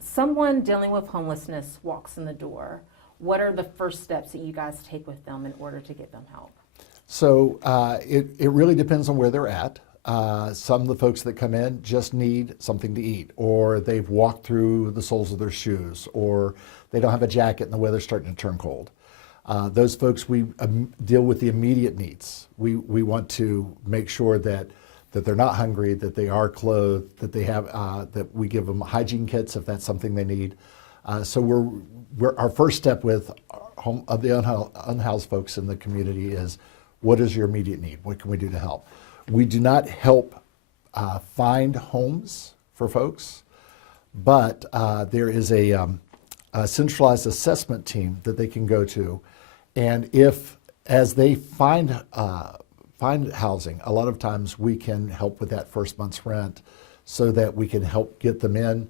Someone dealing with homelessness walks in the door. What are the first steps that you guys take with them in order to get them help? So it really depends on where they're at. Some of the folks that come in just need something to eat, or they've walked through the soles of their shoes, or they don't have a jacket and the weather's starting to turn cold. Those folks, we deal with the immediate needs. We want to make sure that they're not hungry, that they are clothed, that they have, that we give them hygiene kits if that's something they need. So we're our first step with the unhoused folks in the community is, what is your immediate need? What can we do to help? We do not help find homes for folks, but there is a centralized assessment team that they can go to, and as they find housing, a lot of times we can help with that first month's rent so that we can help get them in.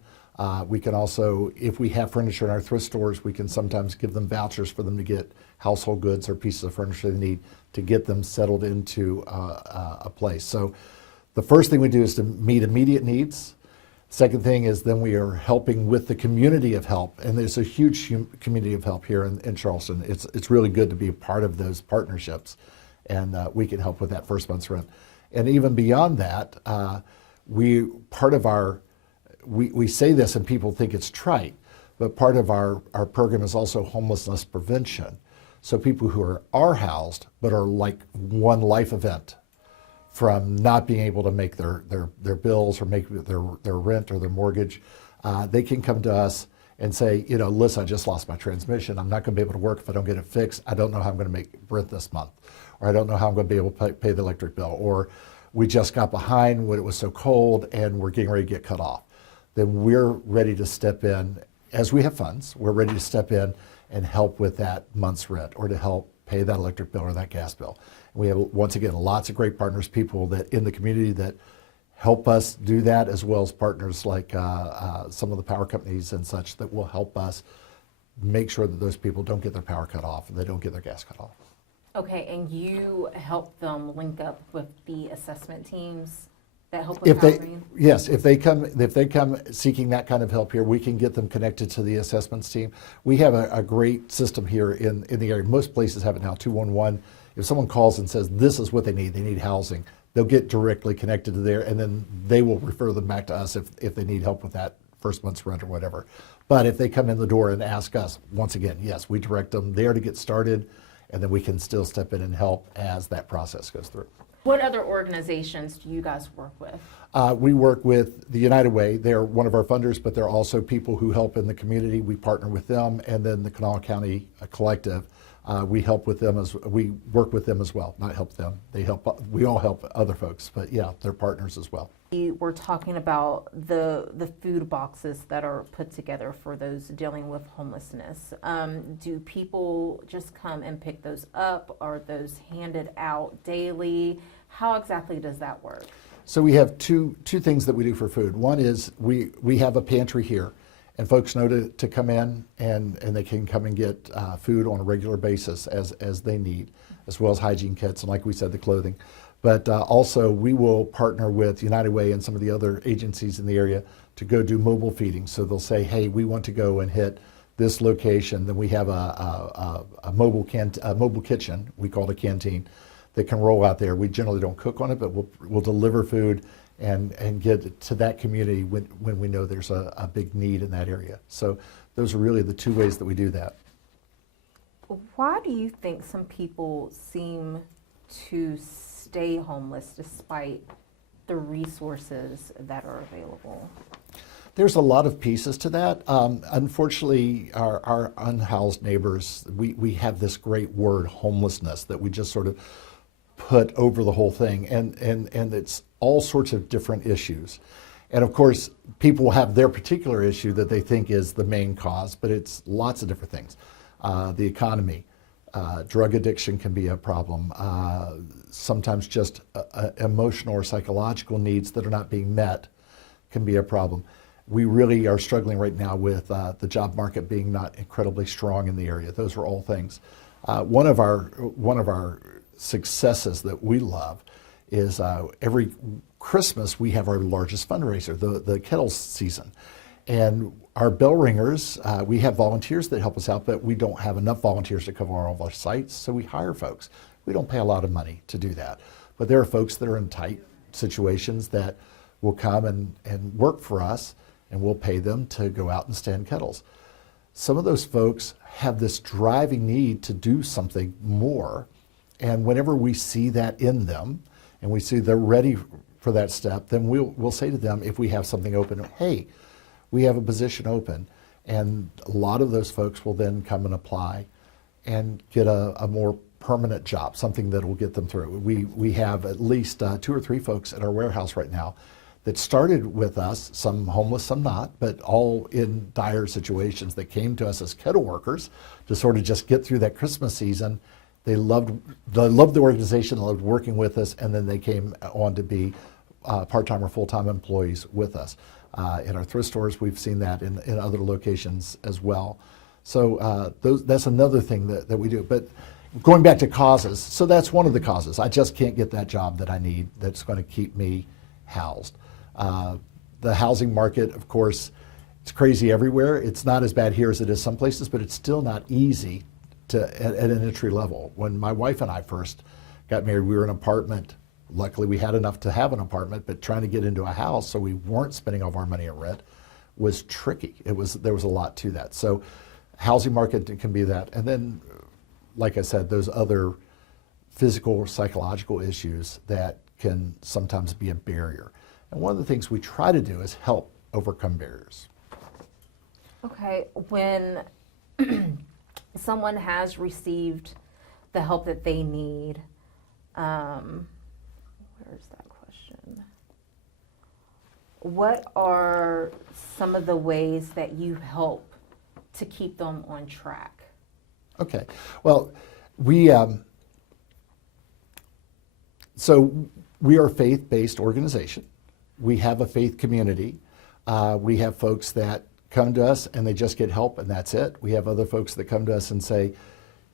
We can also, if we have furniture in our thrift stores, we can sometimes give them vouchers for them to get household goods or pieces of furniture they need to get them settled into a place. So the first thing we do is to meet immediate needs. Second thing is then we are helping with the community of help, and there's a huge community of help here in Charleston. It's really good to be a part of those partnerships, and we can help with that first month's rent. And even beyond that, we say this and people think it's trite, but part of our program is also homelessness prevention. So people who are housed but are like one life event from not being able to make their bills or make their rent or their mortgage, they can come to us and say, listen, I just lost my transmission. I'm not going to be able to work if I don't get it fixed. I don't know how I'm going to make rent this month, or I don't know how I'm going to be able to pay the electric bill, or we just got behind when it was so cold and we're getting ready to get cut off. Then we're ready to step in. As we have funds, we're ready to step in and help with that month's rent or to help pay that electric bill or that gas bill. And we have, once again, lots of great partners, people that in the community that help us do that, as well as partners like some of the power companies and such that will help us make sure that those people don't get their power cut off and they don't get their gas cut off. Okay, and you help them link up with the assessment teams that help with housing? Yes, if they come seeking that kind of help here, we can get them connected to the assessments team. We have a great system here in the area. Most places have it now, 211. If someone calls and says this is what they need housing, they'll get directly connected to there, and then they will refer them back to us if they need help with that first month's rent or whatever. But if they come in the door and ask us, once again, yes, we direct them there to get started, and then we can still step in and help as that process goes through. What other organizations do you guys work with? We work with the United Way. They're one of our funders, but they're also people who help in the community. We partner with them, and then the Kanawha County Collective. We help with them we work with them as well. Not help them. They help. We all help other folks, but yeah, they're partners as well. We're talking about the food boxes that are put together for those dealing with homelessness. Do people just come and pick those up? Are those handed out daily? How exactly does that work? So we have two things that we do for food. One is we have a pantry here, and folks know to come in and they can come and get food on a regular basis as they need, as well as hygiene kits and, like we said, the clothing. But also we will partner with United Way and some of the other agencies in the area to go do mobile feeding. So they'll say, hey, we want to go and hit this location. Then we have a mobile kitchen, we call it a canteen, that can roll out there. We generally don't cook on it, but we'll deliver food and get to that community when we know there's a big need in that area. So those are really the two ways that we do that. Why do you think some people seem to stay homeless despite the resources that are available? There's a lot of pieces to that. Unfortunately, our unhoused neighbors, we have this great word, homelessness, that we just sort of put over the whole thing, and it's all sorts of different issues. And of course, people have their particular issue that they think is the main cause, but it's lots of different things. The economy, drug addiction can be a problem. Sometimes just emotional or psychological needs that are not being met can be a problem. We really are struggling right now with the job market being not incredibly strong in the area. Those are all things. One of our successes that we love is every Christmas we have our largest fundraiser, the kettle season. And our bell ringers, we have volunteers that help us out, but we don't have enough volunteers to cover all of our sites, so we hire folks. We don't pay a lot of money to do that. But there are folks that are in tight situations that will come and work for us, and we'll pay them to go out and stand kettles. Some of those folks have this driving need to do something more, and whenever we see that in them, and we see they're ready for that step, then we'll say to them, if we have something open, hey, we have a position open. And a lot of those folks will then come and apply and get a more permanent job, something that will get them through. We have at least 2 or 3 folks at our warehouse right now that started with us, some homeless, some not, but all in dire situations, that came to us as kettle workers to sort of just get through that Christmas season. They loved the organization, they loved working with us, and then they came on to be part-time or full-time employees with us. In our thrift stores, we've seen that in other locations as well. So that's another thing that we do. But going back to causes, so that's one of the causes. I just can't get that job that I need that's going to keep me housed. The housing market, of course, it's crazy everywhere. It's not as bad here as it is some places, but it's still not easy at an entry level. When my wife and I first got married, we were in an apartment. Luckily, we had enough to have an apartment, but trying to get into a house so we weren't spending all of our money on rent was tricky. There was a lot to that. So housing market can be that. And then, like I said, those other physical or psychological issues that can sometimes be a barrier. And one of the things we try to do is help overcome barriers. Okay, when someone has received the help that they need, where's that question? What are some of the ways that you help to keep them on track? Okay, well, so we are a faith-based organization. We have a faith community. We have folks that come to us and they just get help and that's it. We have other folks that come to us and say,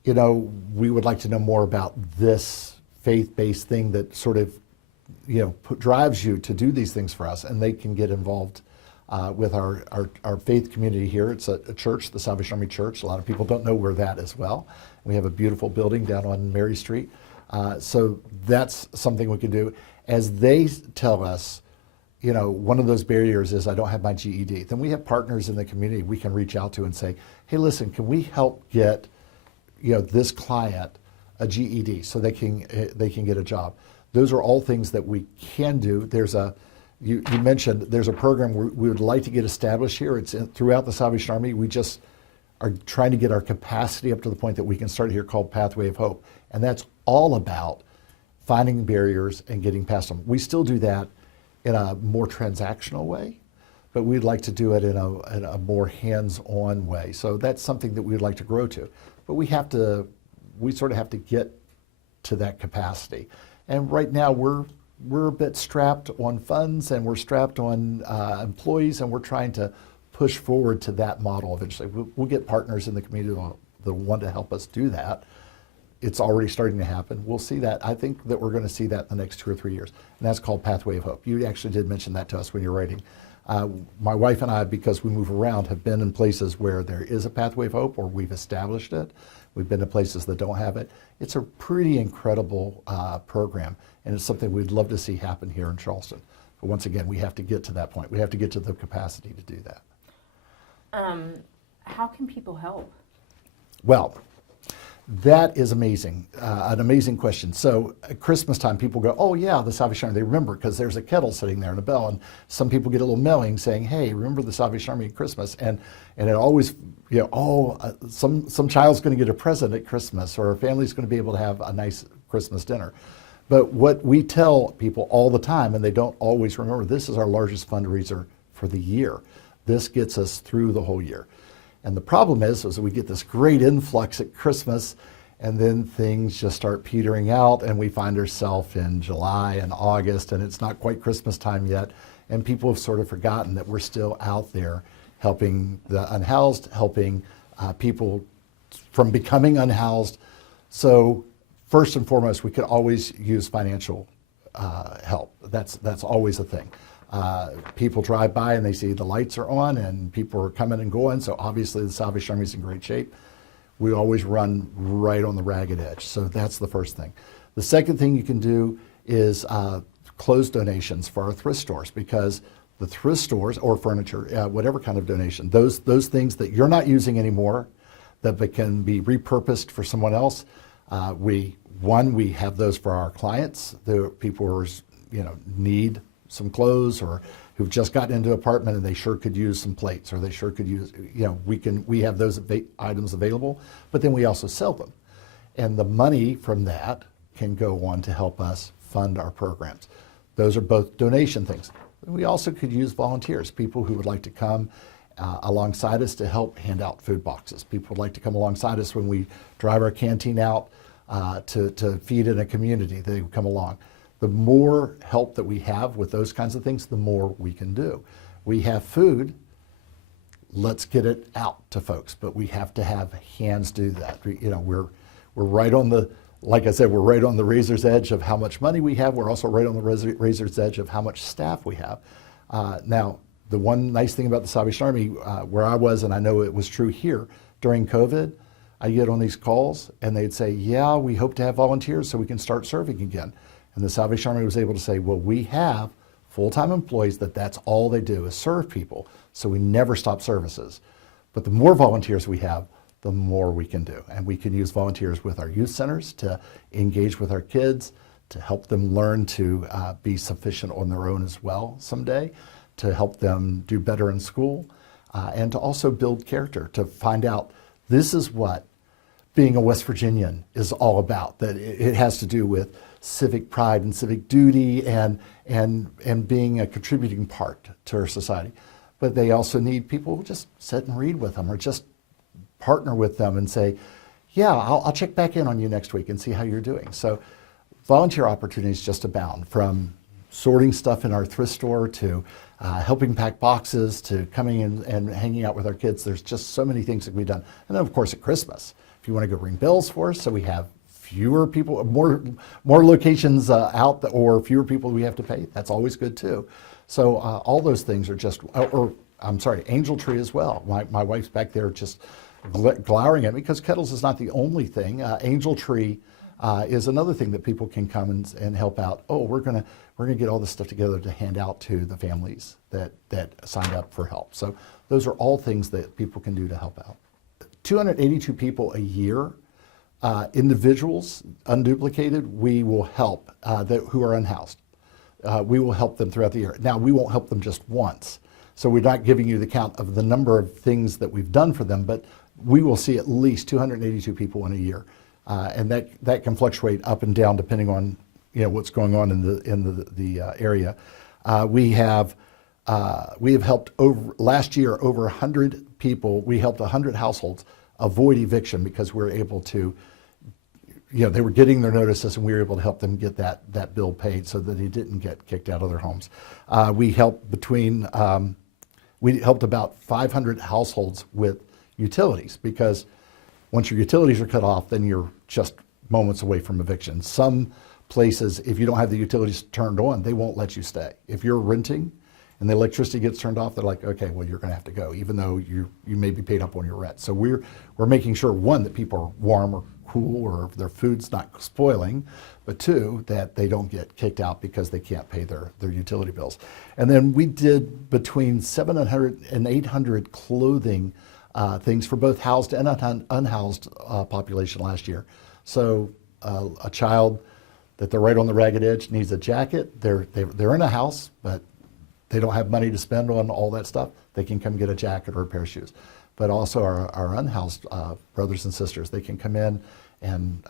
you know, we would like to know more about this faith-based thing that sort of, you know, drives you to do these things for us, and they can get involved with our faith community here. It's a church, the Salvation Army Church. A lot of people don't know we're that as well. We have a beautiful building down on Mary Street. So that's something we can do. As they tell us, you know, one of those barriers is I don't have my GED. Then we have partners in the community we can reach out to and say, hey, listen, can we help get, you know, this client a GED so they can get a job? Those are all things that we can do. There's you mentioned there's a program we would like to get established here. It's throughout the Salvation Army. We just are trying to get our capacity up to the point that we can start here, called Pathway of Hope. And that's all about finding barriers and getting past them. We still do that in a more transactional way, but we'd like to do it in a more hands-on way. So that's something that we'd like to grow to. But we sort of have to get to that capacity. And right now we're a bit strapped on funds, and we're strapped on employees, and we're trying to push forward to that model eventually. We'll get partners in the community that want to help us do that. It's already starting to happen. We'll see that. I think that we're going to see that in the next 2 or 3 years. And that's called Pathway of Hope. You actually did mention that to us when you were writing. My wife and I, because we move around, have been in places where there is a Pathway of Hope, or we've established it. We've been to places that don't have it. It's a pretty incredible program, and it's something we'd love to see happen here in Charleston. But once again, we have to get to that point. We have to get to the capacity to do that. How can people help? Well, that is amazing, an amazing question. So at Christmas time, people go, oh yeah, the Salvation Army. They remember because there's a kettle sitting there and a bell, and some people get a little mailing saying, hey, remember the Salvation Army at Christmas? And it always, you know, some child's going to get a present at Christmas, or a family's going to be able to have a nice Christmas dinner. But what we tell people all the time, and they don't always remember, this is our largest fundraiser for the year. This gets us through the whole year. And the problem is we get this great influx at Christmas, and then things just start petering out, and we find ourselves in July and August, and it's not quite Christmas time yet, and people have sort of forgotten that we're still out there helping the unhoused, helping people from becoming unhoused. So first and foremost, we could always use financial help. That's always a thing. People drive by and they see the lights are on and people are coming and going, so obviously the Salvation Army is in great shape. We always run right on the ragged edge, so that's the first thing. The second thing you can do is close donations for our thrift stores, because the thrift stores, or furniture, whatever kind of donation, those things that you're not using anymore, that can be repurposed for someone else, we have those for our clients, the people who need some clothes, or who've just gotten into an apartment and they sure could use some plates, or they sure could use, we have those items available, but then we also sell them. And the money from that can go on to help us fund our programs. Those are both donation things. We also could use volunteers, people who would like to come alongside us to help hand out food boxes. People would like to come alongside us when we drive our canteen out to feed in a community. They would come along. The more help that we have with those kinds of things, the more we can do. We have food, let's get it out to folks, but we have to have hands do that. We're right on the, like I said, we're right on the razor's edge of how much money we have. We're also right on the razor's edge of how much staff we have. Now, the one nice thing about the Salvation Army, where I was, and I know it was true here, during COVID, I get on these calls and they'd say, yeah, we hope to have volunteers so we can start serving again. And the Salvation Army was able to say, well, we have full-time employees that's all they do is serve people, so we never stop services. But the more volunteers we have, the more we can do. And we can use volunteers with our youth centers to engage with our kids, to help them learn to be sufficient on their own as well someday, to help them do better in school, and to also build character, to find out this is what being a West Virginian is all about, that it has to do with civic pride and civic duty and being a contributing part to our society. But they also need people who just sit and read with them, or just partner with them and say, yeah, I'll check back in on you next week and see how you're doing. So volunteer opportunities just abound, from sorting stuff in our thrift store to helping pack boxes to coming in and hanging out with our kids. There's just so many things that can be done. And then of course at Christmas, if you want to go ring bells for us, so we have fewer people, more locations out, or fewer people we have to pay, that's always good too. So all those things are just, Angel Tree as well. My wife's back there just glowering at me, because kettles is not the only thing. Angel Tree is another thing that people can come and help out. Oh, we're gonna get all this stuff together to hand out to the families that signed up for help. So those are all things that people can do to help out. 282 people a year, individuals, unduplicated, we will help who are unhoused. We will help them throughout the year. Now, we won't help them just once. So we're not giving you the count of the number of things that we've done for them, but we will see at least 282 people in a year. And that can fluctuate up and down depending on what's going on in the area. We have helped last year over 100 people. We helped 100 households avoid eviction, because we were able to, they were getting their notices and we were able to help them get that bill paid so that they didn't get kicked out of their homes. We helped about 500 households with utilities, because once your utilities are cut off, then you're just moments away from eviction. Some places, if you don't have the utilities turned on, they won't let you stay. If you're renting and the electricity gets turned off, they're like, okay, well, you're gonna have to go, even though you may be paid up on your rent. So we're making sure, one, that people are warm or cool, or their food's not spoiling, but two, that they don't get kicked out because they can't pay their utility bills. And then we did between 700 and 800 clothing things for both housed and unhoused population last year. So a child that they're right on the ragged edge needs a jacket. They're in a house, but they don't have money to spend on all that stuff. They can come get a jacket or a pair of shoes. But also our unhoused brothers and sisters, they can come in, and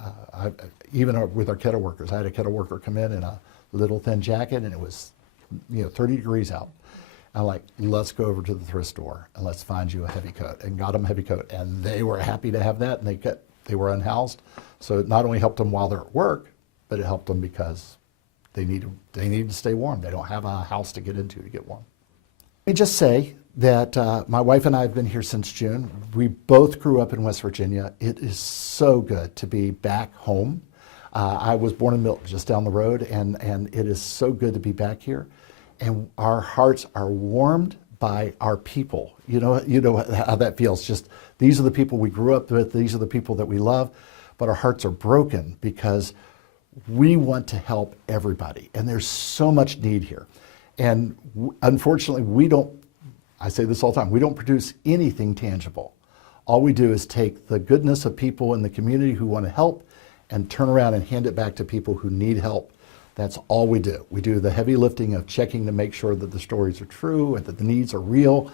even with our kettle workers, I had a kettle worker come in a little thin jacket, and it was 30 degrees out. I'm like, let's go over to the thrift store and let's find you a heavy coat, and got them a heavy coat, and they were happy to have that, and they were unhoused. So it not only helped them while they're at work, but it helped them because they need to stay warm. They don't have a house to get into to get warm. Let me just say that my wife and I have been here since June. We both grew up in West Virginia. It is so good to be back home. I was born in Milton, just down the road, and it is so good to be back here. and our hearts are warmed by our people. You know how that feels. Just these are the people we grew up with. These are the people that we love, but our hearts are broken because we want to help everybody, and there's so much need here. And unfortunately, we don't. I say this all the time. We don't produce anything tangible. All we do is take the goodness of people in the community who want to help and turn around and hand it back to people who need help. That's all we do. We do the heavy lifting of checking to make sure that the stories are true and that the needs are real,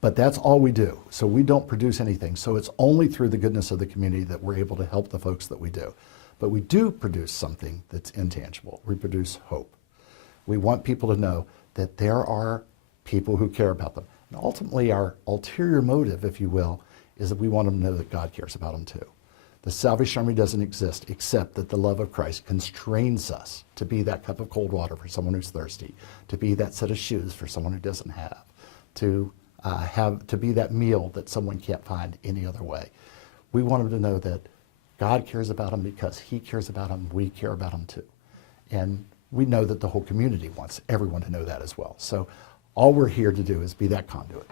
but that's all we do. So we don't produce anything. So it's only through the goodness of the community that we're able to help the folks that we do. But we do produce something that's intangible. We produce hope. We want people to know that there are people who care about them. And ultimately, our ulterior motive, if you will, is that we want them to know that God cares about them too. The Salvation Army doesn't exist except that the love of Christ constrains us to be that cup of cold water for someone who's thirsty, to be that set of shoes for someone who doesn't have, to be that meal that someone can't find any other way. We want them to know that God cares about them because He cares about them. We care about them too. And we know that the whole community wants everyone to know that as well. So all we're here to do is be that conduit.